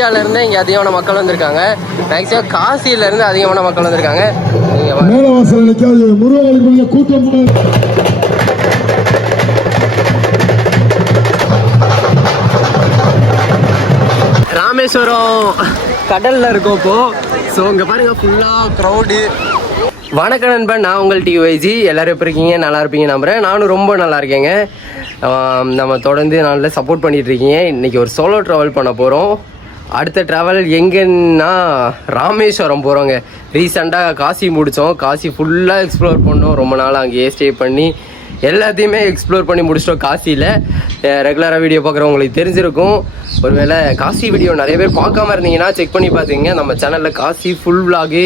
இந்தியாவிலேருந்து இங்கே அதிகமான மக்கள் வந்திருக்காங்க. மேக்ஸிமம் காசியிலேருந்து அதிகமான மக்கள் வந்திருக்காங்க. ராமேஸ்வரம் கடலில் இருக்கோம் இப்போ. ஸோ இங்கே பாருங்கள் ஃபுல்லாக க்ரௌடு. வணக்கம் நண்பன், நான் உங்கள் டிஒய்ஜி. எல்லோரும் எப்படி இருக்கீங்க? நல்லா இருப்பீங்க நம்புகிறேன். நானும் ரொம்ப நல்லா இருக்கேங்க. நம்ம தொடர்ந்து நல்லா சப்போர்ட் பண்ணிகிட்ருக்கீங்க. இன்றைக்கி ஒரு சோலோ ட்ராவல் பண்ண போகிறோம். அடுத்த ட்ராவல் எங்கன்னா ராமேஸ்வரம் போகிறோங்க. ரீசெண்டாக காசி முடித்தோம். காசி ஃபுல்லாக எக்ஸ்ப்ளோர் பண்ணோம். ரொம்ப நாள் அங்கேயே ஸ்டே பண்ணி எல்லாத்தையுமே எக்ஸ்ப்ளோர் பண்ணி முடிச்சிட்டோம். காசியில் ரெகுலராக வீடியோ பார்க்குறவங்களுக்கு தெரிஞ்சிருக்கும். ஒருவேளை காசி வீடியோ நிறைய பேர் பார்க்காம இருந்தீங்கன்னா செக் பண்ணி பார்த்துங்க. நம்ம சேனலில் காசி ஃபுல் விலாகு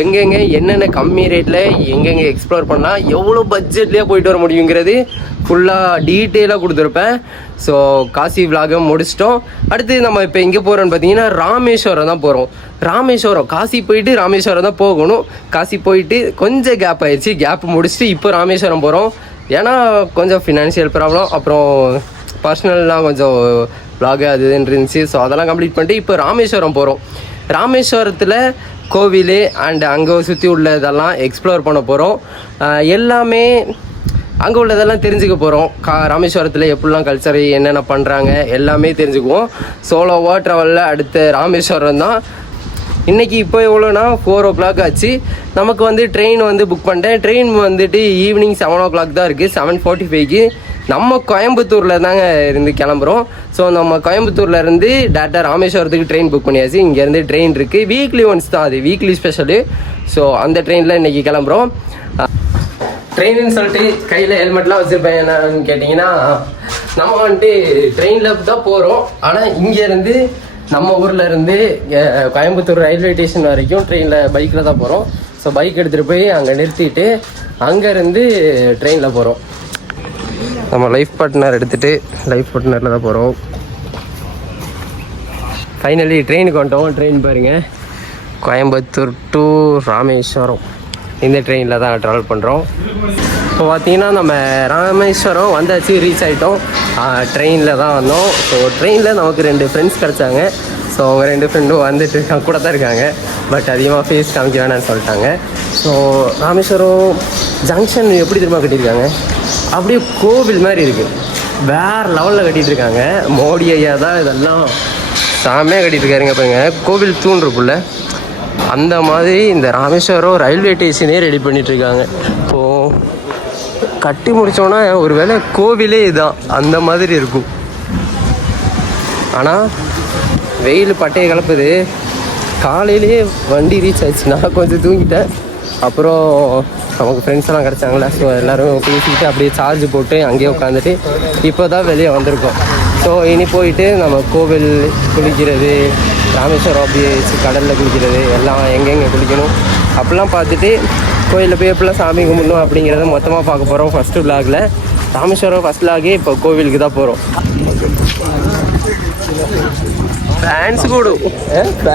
எங்கெங்கே என்னென்ன கம்மி ரேட்டில் எங்கெங்கே எக்ஸ்ப்ளோர் பண்ணால் எவ்வளோ பட்ஜெட்லேயே போயிட்டு வர முடியுங்கிறது ஃபுல்லாக டீட்டெயிலாக கொடுத்துருப்பேன். ஸோ காசி விலாகை முடிச்சிட்டோம். அடுத்து நம்ம இப்போ எங்கே போகிறோன்னு பார்த்தீங்கன்னா ராமேஸ்வரம் தான் போகிறோம். ராமேஸ்வரம் காசி போயிட்டு ராமேஸ்வரம் தான் போகணும். காசி போயிட்டு கொஞ்சம் கேப் ஆயிடுச்சு. கேப் முடிச்சுட்டு இப்போ ராமேஸ்வரம் போகிறோம். ஏன்னா கொஞ்சம் ஃபினான்ஷியல் ப்ராப்ளம், அப்புறம் பர்சனல்லாம் கொஞ்சம் விலாகு அது இதுன்னு இருந்துச்சு. ஸோ அதெல்லாம் கம்ப்ளீட் பண்ணிட்டு இப்போ ராமேஸ்வரம் போகிறோம். ராமேஸ்வரத்தில் கோவில் அண்ட் அங்கே சுற்றி உள்ளதெல்லாம் எக்ஸ்ப்ளோர் பண்ண போகிறோம். எல்லாமே அங்கே உள்ளதெல்லாம் தெரிஞ்சுக்க போகிறோம். ராமேஸ்வரத்தில் எப்படிலாம் கல்ச்சர் என்னென்ன பண்ணுறாங்க எல்லாமே தெரிஞ்சுக்குவோம். சோலோவாக ட்ராவலில் அடுத்த ராமேஸ்வரம் தான். இன்றைக்கி இப்போ எவ்வளோனா 4 o'clock ஆச்சு. நமக்கு வந்து ட்ரெயின் வந்து புக் பண்ணிட்டேன். ட்ரெயின் வந்துட்டு ஈவினிங் 7 o'clock தான் இருக்குது. 7:45க்கு நம்ம கோயம்புத்தூரில் தாங்க இருந்து கிளம்புறோம். ஸோ நம்ம கோயம்புத்தூரில் இருந்து டேரெக்டாக ராமேஸ்வரத்துக்கு ட்ரெயின் புக் பண்ணியாச்சு. இங்கேருந்து ட்ரெயின் இருக்குது. வீக்லி ஒன்ஸ் தான், அது வீக்லி ஸ்பெஷலு. ஸோ அந்த ட்ரெயினில் இன்றைக்கி கிளம்புறோம். ட்ரெயின்னு சொல்லிட்டு கையில் ஹெல்மெட்லாம் வச்சுருப்பேன். என்னன்னு கேட்டிங்கன்னா நம்ம வந்துட்டு ட்ரெயினில் தான் போகிறோம். ஆனால் இங்கேருந்து நம்ம ஊரில் இருந்து கோயம்புத்தூர் ரயில்வே ஸ்டேஷன் வரைக்கும் ட்ரெயினில் பைக்கில் தான் போகிறோம். ஸோ பைக் எடுத்துகிட்டு போய் அங்கே நிறுத்திட்டு அங்கேருந்து ட்ரெயினில் போகிறோம். நம்ம லைஃப் பார்ட்னர் எடுத்துகிட்டு லைஃப் பார்ட்னரில் தான் போகிறோம். ஃபைனலி ட்ரெயினுக்கு வந்துட்டோம். ட்ரெயின் பாருங்கள், கோயம்புத்தூர் டு ராமேஸ்வரம் இந்த ட்ரெயினில் தான் ட்ராவல் பண்ணுறோம். இப்போ பார்த்தீங்கன்னா நம்ம ராமேஸ்வரம் வந்தாச்சு, ரீச் ஆகிட்டோம். ட்ரெயினில் தான் வந்தோம். ஸோ ட்ரெயினில் நமக்கு 2 ஃப்ரெண்ட்ஸ் கிடச்சாங்க. ஸோ அவங்க 2 ஃப்ரெண்டும் வந்துட்டு கூட தான் இருக்காங்க. பட் அதிகமாக ஃபேஸ் காமிக்க வேணான்னு சொல்லிட்டாங்க. ஸோ ராமேஸ்வரம் ஜங்ஷன் எப்படி திரும்ப கட்டியிருக்காங்க, அப்படியே கோவில் மாதிரி இருக்குது. வேறு லெவலில் கட்டிகிட்டு இருக்காங்க. மோடி ஐயா தான் இதெல்லாம் சாமியாக கட்டிகிட்டு இருக்காருங்க. பாருங்க, கோவில் தூண் இருக்குல்ல, அந்த மாதிரி இந்த ராமேஸ்வரம் ரயில்வே ஸ்டேஷனே ரெடி பண்ணிகிட்ருக்காங்க. இப்போது கட்டி முடித்தோன்னா ஒரு வேளை கோவிலே இதுதான் அந்த மாதிரி இருக்கும். ஆனால் வெயில் பட்டையை கலப்புது. காலையிலேயே வண்டி ரீச் ஆச்சு. நான் கொஞ்சம் தூங்கிட்டேன். அப்புறம் நமக்கு ஃப்ரெண்ட்ஸ் எல்லாம் கிடச்சாங்களே. ஸோ எல்லோரும் பேசிக்கிட்டு அப்படியே சார்ஜ் போட்டு அங்கேயே உட்காந்துட்டு இப்போ தான் வெளியே வந்திருக்கோம். ஸோ இனி போயிட்டு நம்ம கோவில் குளிக்கிறது, ராமேஸ்வரம் அப்படியே கடலில் குளிக்கிறது, எல்லாம் எங்கெங்கே குளிக்கணும் அப்படிலாம் பார்த்துட்டு கோயிலில் போய் எப்படிலாம் சாமி கும்பிடணும் அப்படிங்கிறத மொத்தமாக பார்க்க போகிறோம். ஃபஸ்ட்டு விலாகில் ராமேஸ்வரம் ஃபஸ்ட் விலாகே இப்போ கோவிலுக்கு தான் போகிறோம். ஃபேன்ஸ் கூடும். இப்போ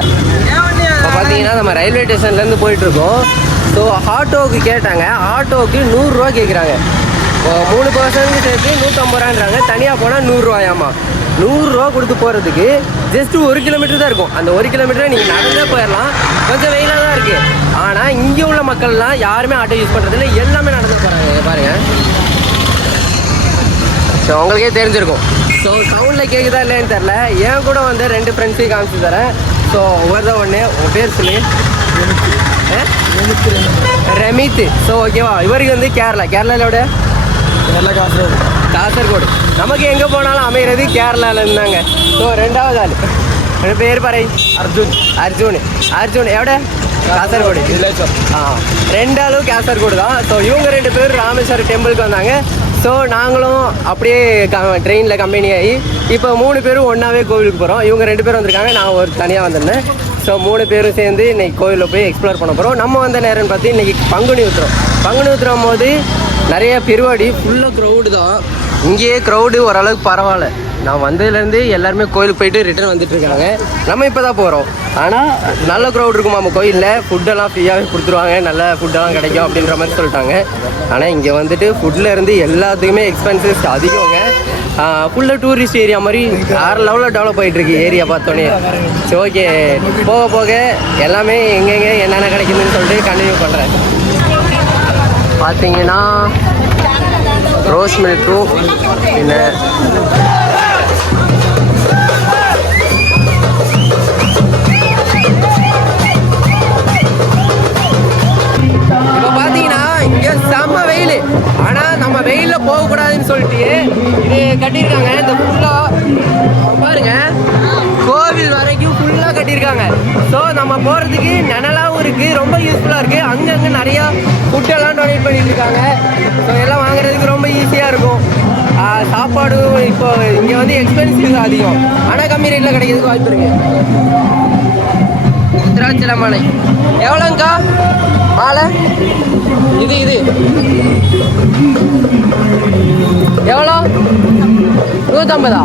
பார்த்தீங்கன்னா நம்ம ரயில்வே ஸ்டேஷன்லேருந்து போயிட்டுருக்கோம். ஸோ ஆட்டோவுக்கு கேட்டாங்க. ஆட்டோவுக்கு 100 ரூபா கேட்குறாங்க. 3 பர்சனுக்கு சேர்த்து 150 ரூபான்றாங்க. தனியாக போனால் 100 ரூபாயாம்மா. 100 ரூபா கொடுத்து போகிறதுக்கு ஜஸ்ட்டு 1 கிலோமீட்டர் தான் இருக்கும். அந்த 1 கிலோமீட்டரை நீங்கள் நடந்தே போயிடலாம். கொஞ்சம் வெயிலாக தான் இருக்குது. ஆனால் இங்கே உள்ள மக்கள்லாம் யாருமே ஆட்டோ யூஸ் பண்ணுறதில்ல, எல்லாமே நடந்து போகிறாங்க. பாருங்கள், ஸோ உங்களுக்கே தெரிஞ்சிருக்கும். ஸோ சவுண்டில் கேட்குதா இல்லைன்னு தெரில. ஏன் கூட வந்து 2 ஃப்ரெண்ட்ஸையும் காமிச்சு தரேன். ஸோ ஒவ்வொரு ஒன்று உன் பேர் சொல்லி ரமித். ஸோ ஓகேவா, இவருக்கு வந்து கேரளாவோட காசர்கோடு. நமக்கு எங்கே போனாலும் அமைகிறது கேரளாவில் இருந்தாங்க. ஸோ 2வது ஆள் என் பேர் பாரு அர்ஜுன் எവിടെ காசர்கோடு. 2 ஆளும் காசர்கோடு தான். ஸோ இவங்க 2 பேர் ராமேஸ்வரம் டெம்பிளுக்கு வந்தாங்க. ஸோ நாங்களும் அப்படியே ட்ரெயினில் கம்பெனி ஆகி இப்போ 3 பேரும் ஒன்றாவே கோவிலுக்கு போகிறோம். இவங்க 2 பேரும் வந்திருக்காங்க, நான் ஒரு தனியாக வந்திருந்தேன். ஸோ 3 பேரும் சேர்ந்து இன்றைக்கி கோவிலில் போய் எக்ஸ்ப்ளோர் பண்ண போகிறோம். நம்ம வந்த நேரம்னு பார்த்து இன்றைக்கி பங்குனி உத்திரம் போது நிறைய பெருவாடி ஃபுல்லாக க்ரௌடு தான். இங்கேயே க்ரௌடு ஓரளவுக்கு பரவாயில்ல. நான் வந்ததுலேருந்து எல்லாருமே கோயிலுக்கு போயிட்டு ரிட்டர்ன் வந்துட்டு இருக்காங்க. நம்ம இப்போ தான் போகிறோம். ஆனால் நல்ல க்ரௌட் இருக்குமா நம்ம கோயிலில், ஃபுட்டெல்லாம் ஃப்ரீயாகவே கொடுத்துருவாங்க, நல்ல ஃபுட்டெல்லாம் கிடைக்கும் அப்படின்ற மாதிரி சொல்லிட்டாங்க. ஆனால் இங்கே வந்துட்டு ஃபுட்லேருந்து எல்லாத்துக்குமே எக்ஸ்பென்சஸ் அதிகங்க. ஃபுல்லாக டூரிஸ்ட் ஏரியா மாதிரி வேறு லெவலில் டெவலப் ஆகிட்டுருக்கு ஏரியா பார்த்தோன்னே. சரி, ஓகே, போக போக எல்லாமே எங்கெங்கே என்னென்ன கிடைக்குதுன்னு சொல்லிட்டு கண்டினியூ பண்ணுறேன். பார்த்தீங்கன்னா ரோஸ் மில்க்கும் பின்ன இப்போ பார்த்தீங்கன்னா இங்கே செம்ம வெயில். ஆனால் நம்ம வெயிலில் போகக்கூடாதுன்னு சொல்லிட்டு இது கட்டியிருக்காங்க. இந்த ஃபுல்லாக பாருங்க, கோவில் வரைக்கும் ஃபுல்லாக கட்டியிருக்காங்க. ஸோ நம்ம போகிறதுக்கு நிழலாகவும் இருக்குது, ரொம்ப யூஸ்ஃபுல்லாக இருக்குது. அங்கங்கே நிறையா ஃபுட்டெல்லாம் டொனேட் பண்ணிட்டு இருக்காங்க. ஸோ எல்லாம் வாங்குறதுக்கு ரொம்ப ஈஸியாக இருக்கும். சாப்பாடும் இப்போ இங்கே வந்து எக்ஸ்பென்சிவ் அதிகம், ஆனால் கம்மி ரேட்டில் கிடைக்கிறதுக்கு வாய்ப்பு இருக்குது. திராட்சை மாலை எவ்வளோங்கக்கா மாலை? இது எவ்வளோ? 150.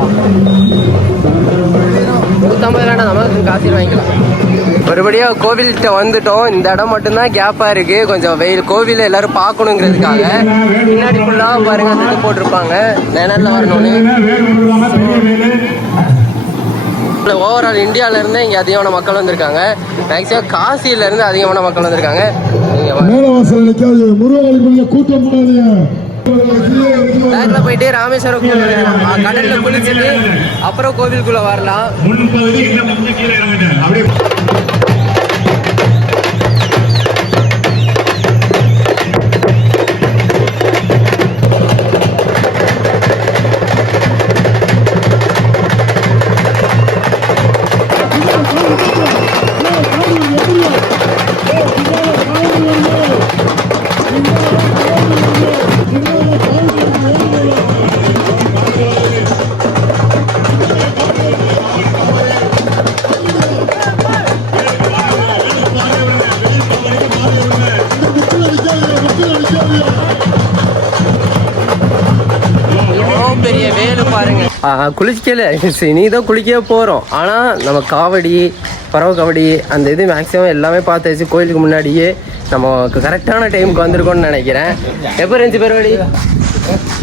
150 வேண்டாம், நமக்கு காசு வாங்கிக்கலாம். ஒருபடியாக கோவில்கிட்ட வந்துட்டோம். இந்த இடம் மட்டும்தான் கேப்பாக இருக்குது, கொஞ்சம் வெயில். கோவிலில் எல்லோரும் பார்க்கணுங்கிறதுக்காக பின்னாடி ஃபுல்லாக பாருங்க அந்த இது போட்டிருப்பாங்க நிழலில் வரணும்னு. ஓவரால் இந்தியாவிலேருந்து இங்கே அதிகமான மக்கள் வந்திருக்காங்க. மேக்ஸிமம் காசியிலேருந்து அதிகமான மக்கள் வந்திருக்காங்க. பேக்கில் போயிட்டு ராமேஸ்வரம் கடலில் குளிச்சுட்டு அப்புறம் கோவிலுக்குள்ளே வரலாம். பெரிய வேலு பாருங்க. குளிக்கல, நீ தான் குளிக்கவே போகிறோம். ஆனால் நம்ம காவடி, பறவை காவடி அந்த இது மேக்ஸிமம் எல்லாமே பார்த்தாச்சு. கோயிலுக்கு முன்னாடியே நமக்கு கரெக்டான டைமுக்கு வந்திருக்கோம்னு நினைக்கிறேன். எப்போ இருந்துச்சு பெருவாடி?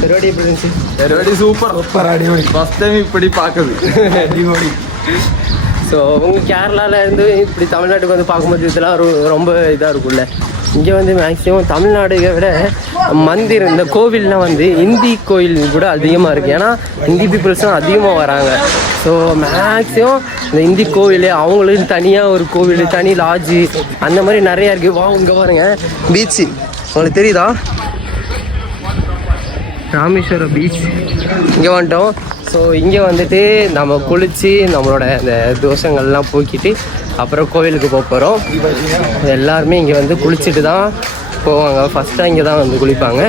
பெருவாடி எப்படி இருந்துச்சு? பெருவாடி சூப்பர் அடிப்படி. ஃபஸ்ட் டைம் இப்படி பார்க்குது அடிப்படி. ஸோ உங்கள் கேரளாவில் இருந்து இப்படி தமிழ்நாட்டுக்கு வந்து பார்க்கும்போது இதெல்லாம் ரொம்ப இதாக இருக்கும்ல. இங்கே வந்து மேக்ஸிமம் தமிழ்நாடுகளை விட மந்திர் இந்த கோவில்லாம் வந்து இந்தி கோயில் கூட அதிகமாக இருக்குது. ஏன்னா இந்தி பீப்புள்ஸும் அதிகமாக வராங்க. ஸோ மேக்ஸிமம் இந்த இந்தி கோவில் அவங்களுக்கு தனியாக ஒரு கோவில், தனி லாட்ஜு அந்த மாதிரி நிறையா இருக்குது. வா, இங்கே பாருங்கள் பீச்சு, உங்களுக்கு தெரியுதா? ராமேஸ்வரம் பீச் இங்கே வந்துட்டோம். ஸோ இங்கே வந்துட்டு நம்ம குளித்து நம்மளோட அந்த தோஷங்கள்லாம் போக்கிட்டு அப்புறம் கோவிலுக்கு போக போகிறோம். எல்லாருமே இங்கே வந்து குளிச்சுட்டு தான் போவாங்க. ஃபஸ்ட்டாக இங்கே தான் வந்து குளிப்பாங்க.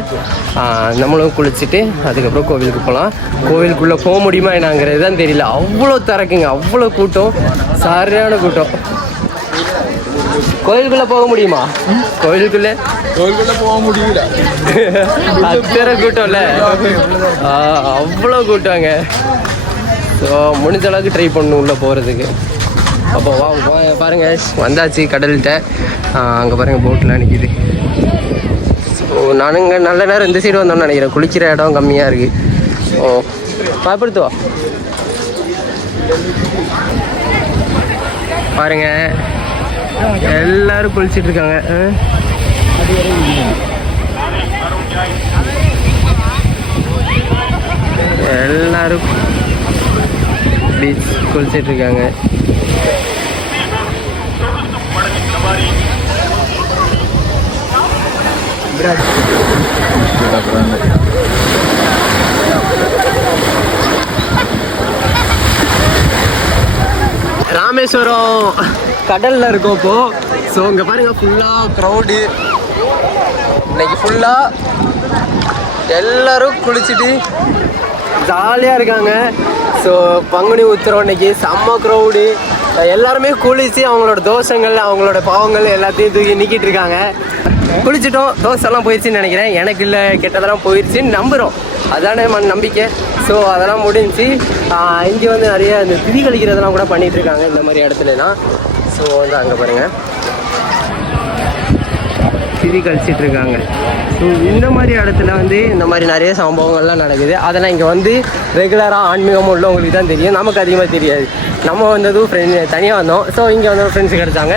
நம்மளும் குளிச்சுட்டு அதுக்கப்புறம் கோவிலுக்கு போகலாம். கோவிலுக்குள்ளே போக முடியுமா என்னங்கிறது தான் தெரியல. அவ்வளோ திறக்குங்க, அவ்வளோ கூட்டம், சரியான கூட்டம். கோயிலுக்குள்ளே போக முடியுமா? கோயிலுக்குள்ளே போக முடியல, அத்தனை கூட்டம் இல்லை, அவ்வளோ கூட்டங்க. ஸோ முடிஞ்ச அளவுக்கு ட்ரை பண்ணணும் உள்ளே போகிறதுக்கு. அப்போ வா பாருங்கள், வந்தாச்சு கடல்கிட்ட. அங்கே பாருங்கள் போட்டெலாம் நிற்கிது. ஸோ நானுங்க நல்ல நேரம் இந்த சைடு வந்தோம்னு நினைக்கிறேன். குளிக்கிற இடம் கம்மியாக இருக்குது. ஓ பயப்படுத்துவா பாருங்க, எல்லாரும் குளிச்சுட்டு இருக்காங்க. எல்லாரும் பீச் குளிச்சுட்டு இருக்காங்க. ராமேஸ்வரம் கடலில் இருக்கோம் இப்போ. ஸோ இங்கே பாருங்கள் ஃபுல்லாக க்ரௌடு. இன்னைக்கு ஃபுல்லாக எல்லோரும் குளிச்சுட்டு ஜாலியாக இருக்காங்க. ஸோ பங்குனி உத்திரம் இன்னைக்கு செம்ம க்ரௌடு. எல்லாருமே குளிச்சு அவங்களோட தோஷங்கள் அவங்களோட பாவங்கள் எல்லாத்தையும் தூக்கி நீக்கிட்டு இருக்காங்க. குளிச்சுட்டோம், தோசைலாம் போயிடுச்சுன்னு நினைக்கிறேன். எனக்கு இல்லை கெட்டதெல்லாம் போயிடுச்சுன்னு நம்புகிறோம். அதானே நம்பிக்கை. ஸோ அதெல்லாம் முடிஞ்சு இங்கே வந்து நிறைய இந்த திதி கழிக்கிறதெல்லாம் கூட பண்ணிகிட்டு இருக்காங்க இந்த மாதிரி இடத்துலலாம். ஸோ வந்து அங்கே பாருங்கள் திதி கழிச்சிட்டு இருக்காங்க. ஸோ இந்த மாதிரி இடத்துல வந்து இந்த மாதிரி நிறைய சம்பவங்கள்லாம் நடக்குது. அதெல்லாம் இங்கே வந்து ரெகுலராக ஆன்மீகமும் உள்ளவங்களுக்கு தான் தெரியும், நமக்கு அதிகமாக தெரியாது. நம்ம வந்ததும் ஃப்ரெண்ட் தனியாக வந்தோம். ஸோ இங்கே வந்து ஃப்ரெண்ட்ஸ் கிடச்சாங்க.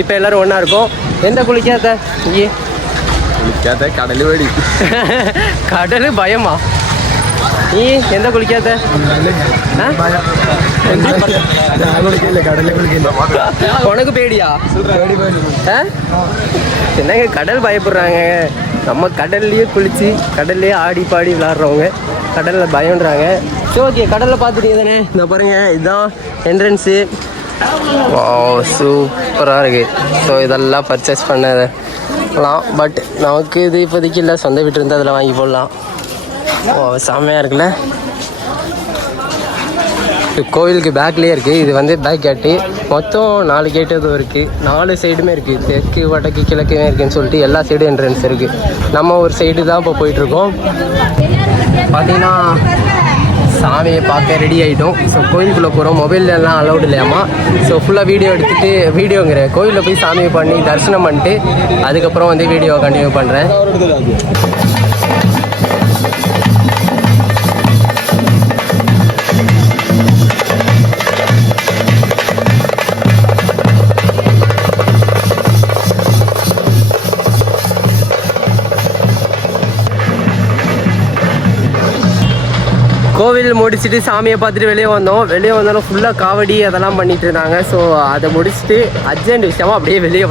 இப்போ எல்லோரும் ஒன்றா இருக்கோம். எந்த குளிக்காத இங்கே குளிக்காத கடல் வெடி கடல் பயமா? நீ எந்த குளிக்காத? உனக்கு பேடியா? என்னங்க கடல் பயப்படுறாங்க? நம்ம கடல்லையே குளிச்சு கடல்லையே ஆடி பாடி விளாட்றவங்க கடலில் பயன்றாங்க. ஸோ ஓகே, கடலில் பார்த்துட்டீங்க தானே? இந்த பாருங்கள், இதுதான் என்ட்ரன்ஸு. வா, சூப்பராக இருக்குது. ஸோ இதெல்லாம் பர்ச்சேஸ் பண்ணலாம். பட் நமக்கு இது இப்போதைக்கு இல்லை, சொந்த வீட்டு இருந்து அதில் வாங்கி போடலாம். ஓ செம்மையாக இருக்குல்ல. கோவிலுக்கு பேக்லேயே இருக்குது. இது வந்து பேக் கேட்டு. மொத்தம் 4 கேட்டு எதுவும் இருக்குது. 4 சைடுமே இருக்குது. தெற்கு வடக்கு கிழக்குமே இருக்குதுன்னு சொல்லிட்டு எல்லா சைடும் என்ட்ரன்ஸ் இருக்குது. நம்ம ஒரு சைடு தான் இப்போ போயிட்டுருக்கோம். பார்த்தீங்கன்னா சாமியை பார்க்க ரெடி ஆகிட்டோம். ஸோ கோயிலுக்குள்ளே போகிறோம். மொபைல்லாம் அலௌடு இல்லையாமா. ஸோ ஃபுல்லாக வீடியோ எடுத்துகிட்டு கோயிலில் போய் சாமியை பண்ணி தரிசனம் பண்ணிட்டு அதுக்கப்புறம் வந்து வீடியோ கண்டினியூ பண்ணுறேன். கோவில் முடிச்சுட்டு சாமியை பார்த்துட்டு வெளியே வந்தாலும் ஃபுல்லாக காவடி அதெல்லாம் பண்ணிட்டு இருந்தாங்க. ஸோ அதை முடிச்சுட்டு அர்ஜென்ட் விஷயமா அப்படியே வெளியே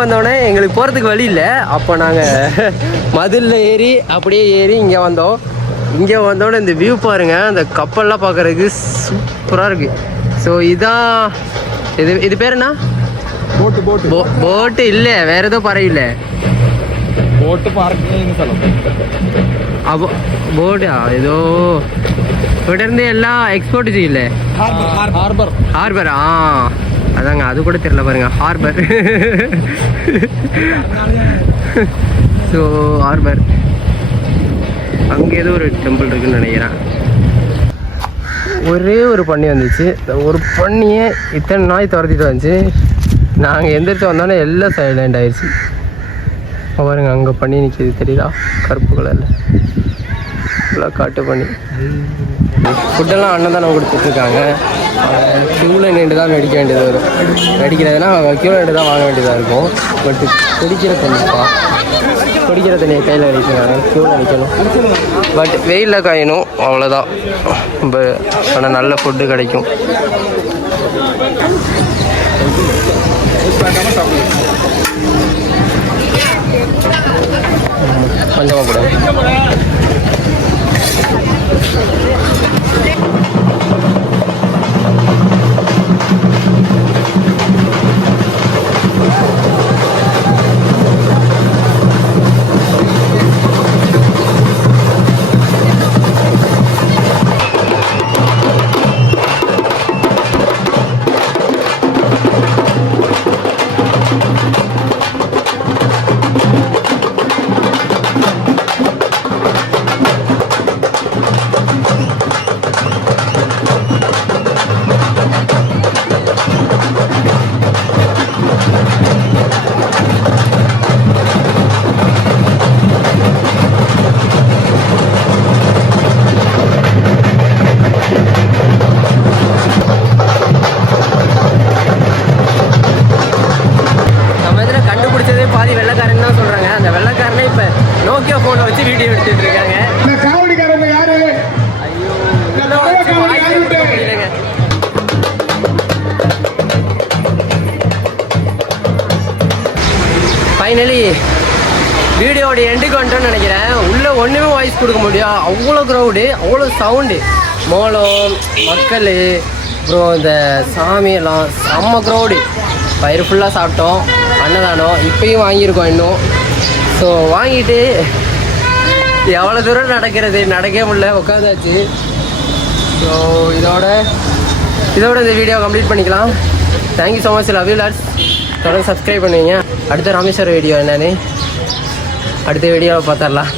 வந்தோடனே எங்களுக்கு போகிறதுக்கு வழி இல்லை. அப்போ நாங்கள் மதிலில் அப்படியே ஏறி இங்கே வந்தோம். இங்கே வந்தோடனே இந்த வியூ பாருங்கள், அந்த கப்பல்லாம் பார்க்குறதுக்கு சூப்பராக இருக்குது. ஸோ இதான் இது பேர் என்ன? போட்டு இல்லை, வேறு ஏதோ பறவையில்லை. போட்டா ஏதோ இருந்து எல்லாம் எக்ஸ்போர்ட் செய்யல. ஹார்பர் அதாங்க, அது கூட தெரியல பாருங்க. ஹார்பர். ஸோ ஹார்பர் அங்கே ஏதோ ஒரு டெம்பிள் இருக்குன்னு நினைக்கிறேன். ஒரே ஒரு பண்ணி வந்துச்சு. ஒரு பண்ணியை இத்தனை நாய் துரத்திட்டு வந்துச்சு. நாங்கள் எந்திரிச்சு வந்தோன்னே எல்லாம் சைலண்ட் ஆயிடுச்சு. பாருங்க, அங்கே பண்ணி நிற்கிது தெரியுதா? கருப்பு கலரில் ஃபுல்லாக காட்டு பண்ணி. ஃபுட்டெல்லாம் அன்னதானம் கொடுத்துட்ருக்காங்க. க்யூவில் நின்று தான் வெடிக்க வேண்டியது வரும். வெடிக்கிறதுனா க்யூவில் நின்று தான் வாங்க வேண்டியதாக இருக்கும். பட் குடிக்கிற தண்ணியை கையில் அடிக்கிறாங்க. க்யூவில் அடிக்கணும். பட் வெயிலில் காயணும், அவ்வளோதான். ஆனால் நல்ல ஃபுட்டு கிடைக்கும். கொஞ்சமாக கூட ஃபைனலி வீடியோட எண்டுக்கு வந்துட்டோன்னு நினைக்கிறேன். உள்ளே ஒன்றுமே வாய்ஸ் கொடுக்க முடியும், அவ்வளோ க்ரௌடு, அவ்வளோ சவுண்டு, மோளம், மக்கள், அப்புறம் இந்த சாமியெல்லாம் செம்ம க்ரௌடு. பயிர் ஃபுல்லாக சாப்பிட்டோம், அன்னதானம் இப்பயும் வாங்கியிருக்கோம் இன்னும். ஸோ வாங்கிட்டு எவ்வளோ தூரம் நடக்கவே முடியல, உட்காந்தாச்சு. ஸோ இதோட இதோட இந்த வீடியோ கம்ப்ளீட் பண்ணிக்கலாம். Thank you so much, love you lots. தொடர்ந்து சப்ஸ்கிரைப் பண்ணுவீங்க. அடுத்த ராமேஸ்வரம் வீடியோ என்னன்னு அடுத்த வீடியோவை பார்த்துடலாம்.